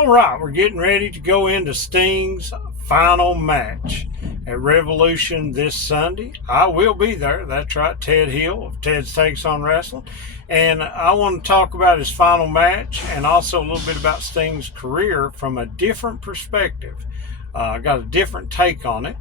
All right, we're getting ready to go into Sting's final match at Revolution this Sunday. I will be there. That's right, Ted Hill of Ted's Takes on Wrestling. And I want to talk about his final match and also a little bit about Sting's career from a different perspective. I got a different take on it.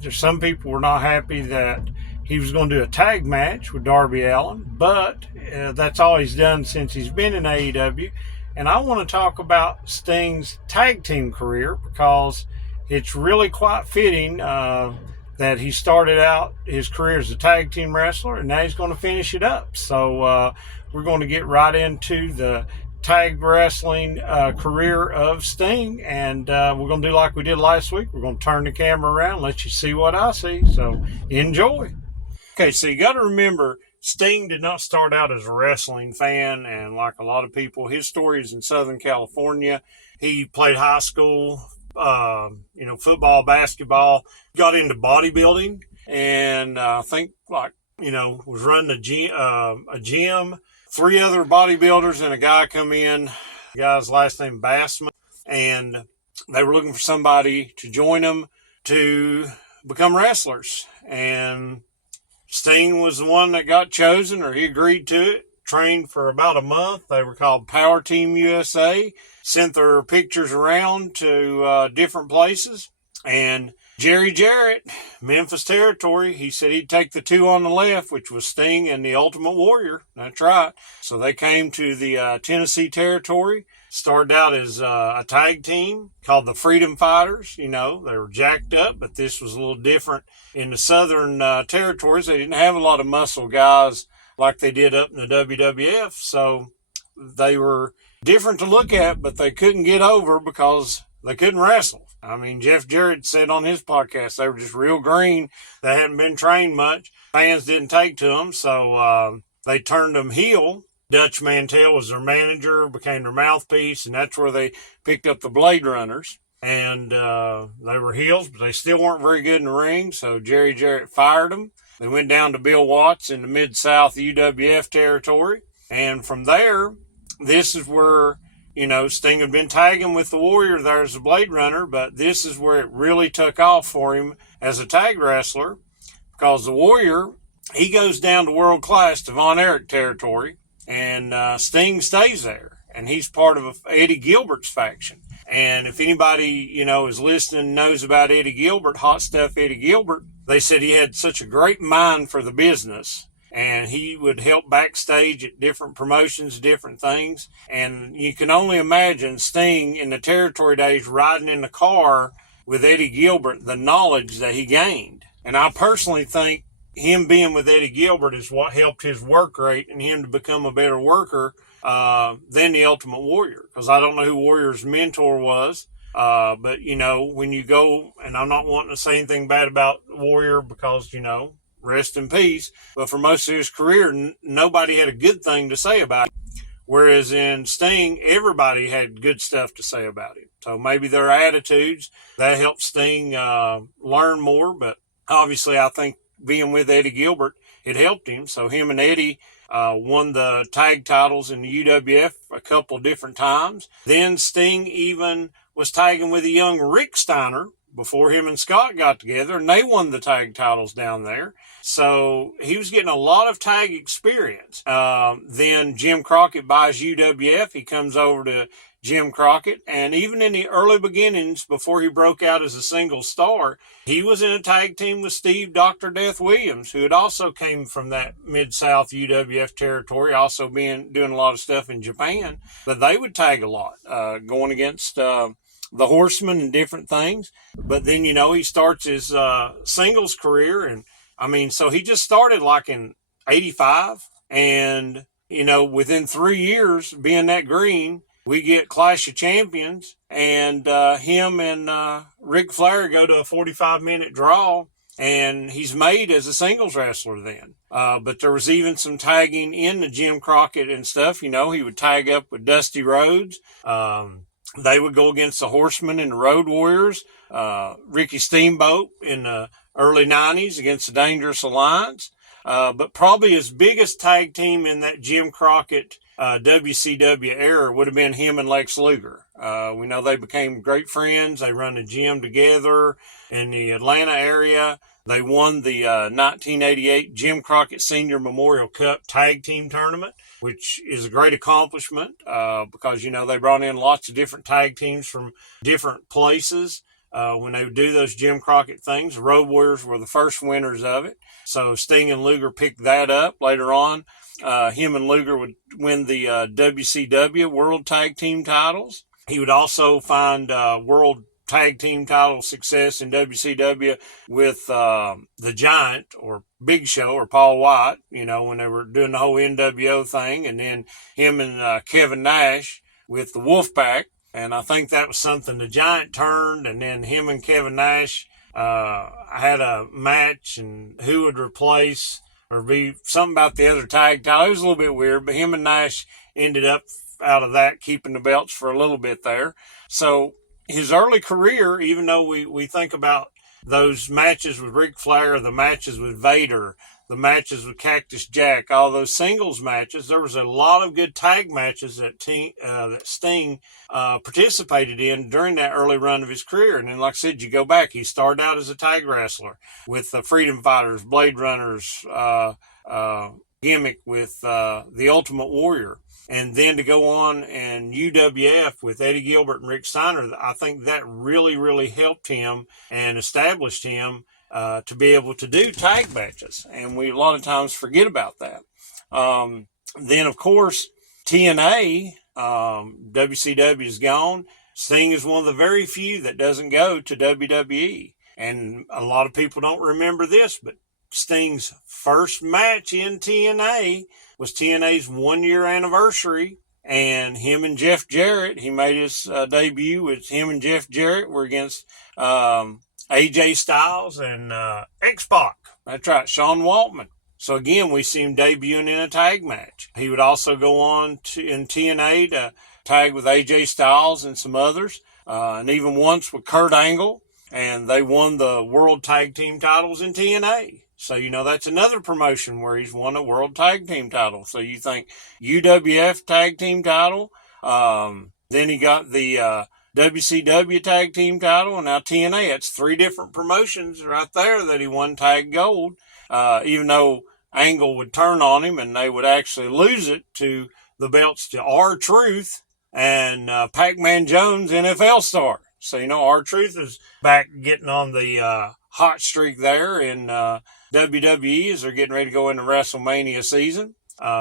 There's some people were not happy that he was going to do a tag match with Darby Allin, but that's all he's done since he's been in AEW. And I want to talk about Sting's tag team career because it's really quite fitting that he started out his career as a tag team wrestler and now he's going to finish it up. So we're going to get right into the tag wrestling career of Sting, and we're going to do like we did last week. We're going to turn the camera around and let you see what I see. So enjoy. Okay, so you got to remember, Sting did not start out as a wrestling fan, and like a lot of people, his story is in Southern California. He played high school, football, basketball, got into bodybuilding, and I think was running a gym. 3 other bodybuilders and a guy come in, the guy's last name Bassman, and they were looking for somebody to join them to become wrestlers. And Sting was the one that got chosen, or he agreed to it. Trained for about a month. They were called Power Team USA. Sent their pictures around to different places. And Jerry Jarrett, Memphis territory, he said he'd take the 2 on the left, which was Sting and the Ultimate Warrior. That's right. So they came to the Tennessee territory. Started out as a tag team called the Freedom Fighters. They were jacked up, but this was a little different. In the southern territories, they didn't have a lot of muscle guys like they did up in the WWF. So they were different to look at, but they couldn't get over because they couldn't wrestle. I mean, Jeff Jarrett said on his podcast they were just real green. They hadn't been trained much. Fans didn't take to them, so they turned them heel. Dutch Mantell was their manager, became their mouthpiece, and that's where they picked up the Blade Runners. And they were heels, but they still weren't very good in the ring, so Jerry Jarrett fired them. They went down to Bill Watts in the Mid-South UWF territory. And from there, this is where Sting had been tagging with the Warrior there as a Blade Runner, but this is where it really took off for him as a tag wrestler, because the Warrior, he goes down to world class to Von Erich territory, and Sting stays there, and he's part of Eddie Gilbert's faction. And if anybody, is listening and knows about Eddie Gilbert, Hot Stuff Eddie Gilbert, they said he had such a great mind for the business. And he would help backstage at different promotions, different things. And you can only imagine Sting in the territory days riding in the car with Eddie Gilbert, the knowledge that he gained. And I personally think him being with Eddie Gilbert is what helped his work rate and him to become a better worker than the Ultimate Warrior. Because I don't know who Warrior's mentor was. But, when you go, and I'm not wanting to say anything bad about Warrior because, rest in peace. But for most of his career, nobody had a good thing to say about him. Whereas in Sting, everybody had good stuff to say about him. So maybe their attitudes, that helped Sting learn more. But obviously, I think being with Eddie Gilbert, it helped him. So him and Eddie won the tag titles in the UWF a couple different times. Then Sting even was tagging with a young Rick Steiner before him and Scott got together, and they won the tag titles down there. So he was getting a lot of tag experience. Then Jim Crockett buys UWF. He comes over to Jim Crockett, and even in the early beginnings, before he broke out as a single star, he was in a tag team with Steve Dr. Death Williams, who had also came from that Mid-South UWF territory, also doing a lot of stuff in Japan. But they would tag a lot, going against the Horsemen and different things. But then, he starts his singles career. And so he just started like in 85. And, within 3 years being that green, we get Clash of Champions. And him and Ric Flair go to a 45-minute draw. And he's made as a singles wrestler then. But there was even some tagging in the Jim Crockett and stuff. He would tag up with Dusty Rhodes. They would go against the Horsemen and the Road Warriors, Ricky Steamboat in the early 90s against the Dangerous Alliance. But probably his biggest tag team in that Jim Crockett WCW era would have been him and Lex Luger. We know they became great friends. They run a gym together in the Atlanta area. They won the 1988 Jim Crockett Senior Memorial Cup Tag Team Tournament, which is a great accomplishment because, they brought in lots of different tag teams from different places. When they would do those Jim Crockett things, the Road Warriors were the first winners of it. So Sting and Luger picked that up later on. Him and Luger would win the WCW World Tag Team titles. He would also find World Tag Team title success in WCW with the Giant or Big Show or Paul White, when they were doing the whole NWO thing. And then him and Kevin Nash with the Wolfpack. And I think that was something the Giant turned, and then him and Kevin Nash had a match, and who would replace or be something about the other tag title. It was a little bit weird, but him and Nash ended up out of that keeping the belts for a little bit there. So his early career, even though we think about those matches with Ric Flair, the matches with Vader, the matches with Cactus Jack, all those singles matches, there was a lot of good tag matches that Sting participated in during that early run of his career. And then, like I said, you go back, he started out as a tag wrestler with the Freedom Fighters, Blade Runners gimmick with the Ultimate Warrior. And then to go on and UWF with Eddie Gilbert and Rick Steiner, I think that really, really helped him and established him to be able to do tag matches. And we a lot of times forget about that. Then, of course, TNA, WCW is gone. Sting is one of the very few that doesn't go to WWE. And a lot of people don't remember this, but Sting's first match in TNA was TNA's 1-year anniversary, and him and Jeff Jarrett, he made his debut with him and Jeff Jarrett were against AJ Styles and X-Pac. That's right, Sean Waltman. So again, we see him debuting in a tag match. He would also go on in TNA to tag with AJ Styles and some others, and even once with Kurt Angle, and they won the World Tag Team titles in TNA. So, that's another promotion where he's won a World Tag Team title. So you think UWF Tag Team title, then he got the WCW Tag Team title, and now TNA. It's 3 different promotions right there that he won Tag Gold, even though Angle would turn on him and they would actually lose it to the belts to R-Truth and Pac-Man Jones, NFL star. So, R-Truth is back getting on the hot streak there in WWE as they're getting ready to go into WrestleMania season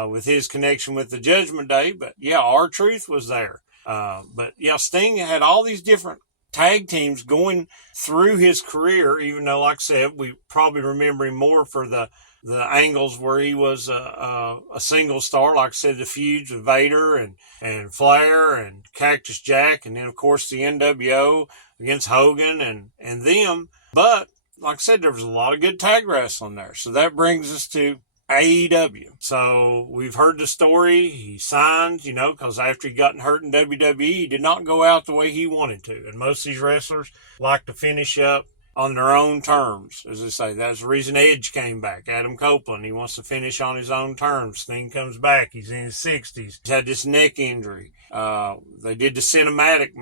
with his connection with the Judgment Day. But, yeah, R-Truth was there. But, yeah, Sting had all these different tag teams going through his career, even though, like I said, we probably remember him more for the angles where he was a single star. Like I said, the feuds with Vader and Flair and Cactus Jack, and then, of course, the NWO against Hogan and them. But, like I said, there was a lot of good tag wrestling there. So that brings us to AEW. So we've heard the story. He signed, because after he got hurt in WWE, he did not go out the way he wanted to. And most of these wrestlers like to finish up on their own terms, as they say. That's the reason Edge came back. Adam Copeland, he wants to finish on his own terms. Sting comes back. He's in his 60s. He's had this neck injury. They did the cinematic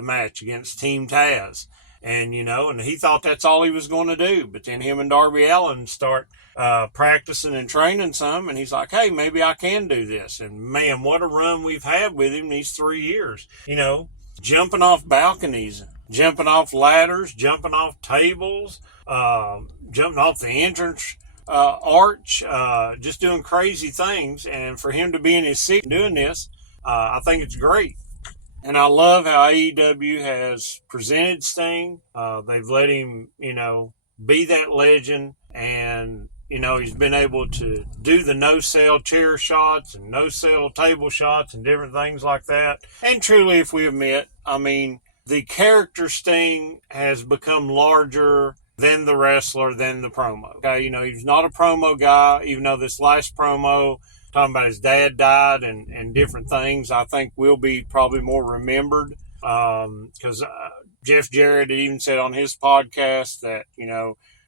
match against Team Taz. And, and he thought that's all he was going to do. But then him and Darby Allin start practicing and training some. And he's like, hey, maybe I can do this. And, man, what a run we've had with him these 3 years. Jumping off balconies, jumping off ladders, jumping off tables, jumping off the entrance arch, just doing crazy things. And for him to be in his seat doing this, I think it's great. And I love how AEW has presented Sting. They've let him, be that legend. And, he's been able to do the no-sell chair shots and no-sell table shots and different things like that. And truly, if we admit, the character Sting has become larger than the wrestler, than the promo. Okay, he's not a promo guy, even though this last promo talking about his dad died and different things, I think will be probably more remembered because Jeff Jarrett even said on his podcast that,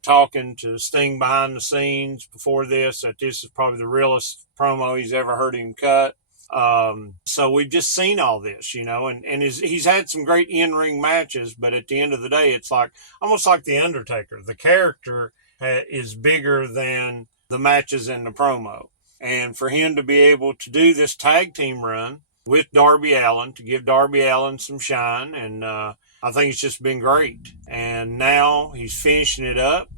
talking to Sting behind the scenes before this, that this is probably the realest promo he's ever heard him cut. So we've just seen all this, and he's had some great in-ring matches, but at the end of the day, it's like almost like The Undertaker. The character is bigger than the matches and the promo. And for him to be able to do this tag team run with Darby Allin, to give Darby Allin some shine, and I think it's just been great. And now he's finishing it up.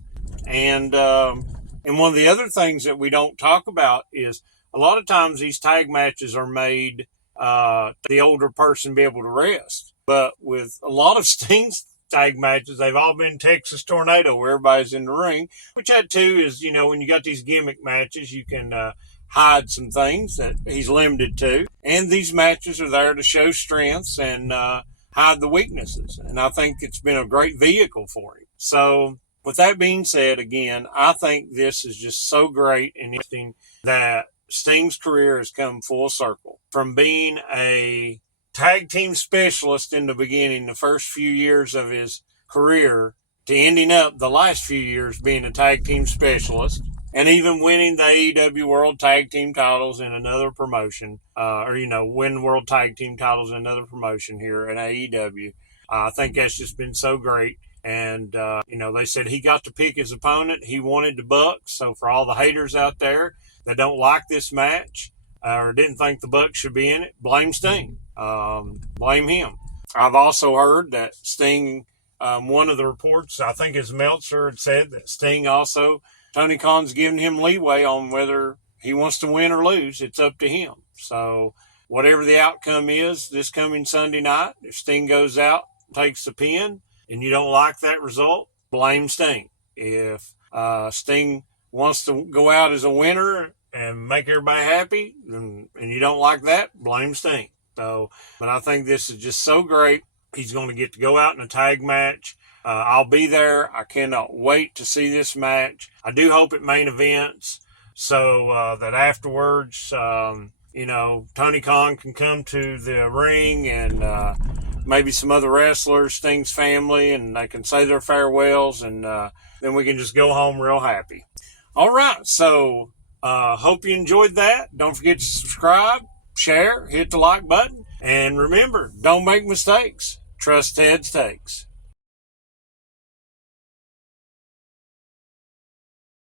And one of the other things that we don't talk about is a lot of times these tag matches are made the older person be able to rest. But with a lot of Sting's tag matches, they've all been Texas Tornado, where everybody's in the ring, which that too is, when you got these gimmick matches, you can hide some things that he's limited to. And these matches are there to show strengths and hide the weaknesses. And I think it's been a great vehicle for him. So with that being said, again, I think this is just so great and interesting that Sting's career has come full circle. From being a tag team specialist in the beginning, the first few years of his career, to ending up the last few years being a tag team specialist, and even winning the AEW World Tag Team titles in another promotion, win World Tag Team titles in another promotion here at AEW. I think that's just been so great. And, they said he got to pick his opponent. He wanted the Bucks. So for all the haters out there that don't like this match or didn't think the Bucks should be in it, blame Sting. Blame him. I've also heard that Sting, one of the reports, I think it's Meltzer, had said that Sting also, Tony Khan's giving him leeway on whether he wants to win or lose. It's up to him. So whatever the outcome is this coming Sunday night, if Sting goes out, takes the pin, and you don't like that result, blame Sting. If Sting wants to go out as a winner and make everybody happy, and you don't like that, blame Sting. So, but I think this is just so great. He's going to get to go out in a tag match. I'll be there. I cannot wait to see this match. I do hope it main events so that afterwards, Tony Khan can come to the ring and maybe some other wrestlers, Sting's family, and they can say their farewells, and then we can just go home real happy. All right, so hope you enjoyed that. Don't forget to subscribe, share, hit the like button, and remember, don't make mistakes. Trust Ted's takes.